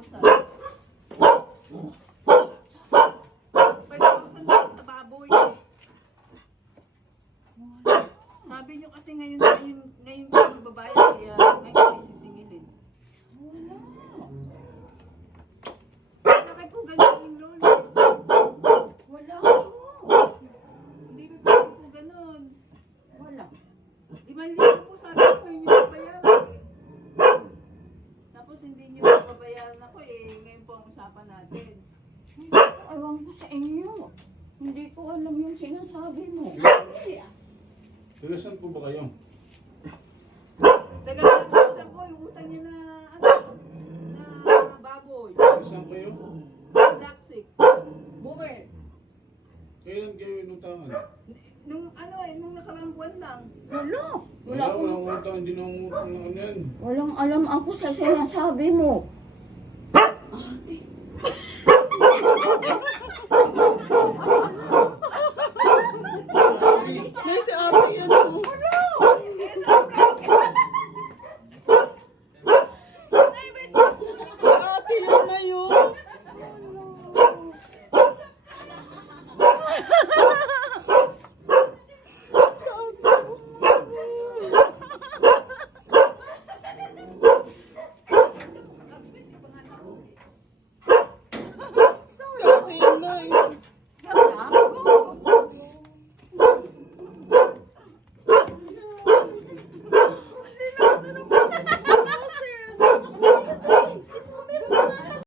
5,000 lang sa baboy. Sabi nyo kasi ngayon kayo magbabayad, kaya ngayon kayo sisingilin. Wala. Bakit po ganun yung lolo? Wala ko. Hindi ba pwede po ganun? Wala. 5,000 po sabi ko, hindi nyo babayaran eh. Tapos hindi nyo babayaran ako eh, ngayon po ang usapan natin. Ewan ko sa inyo. Hindi ko alam yung sinasabi mo. Pero saan po ba kayo? Taga-taga po yung utang niya na baboy. Saan kayo? Black 6. Buwer. Kailan kayo inutangan? Nung nakarang buwan lang. Wala. Wala ko. Walang utang, hindi na umutang ng ano yan. Walang alam ako sa sinasabi mo. Yan si ate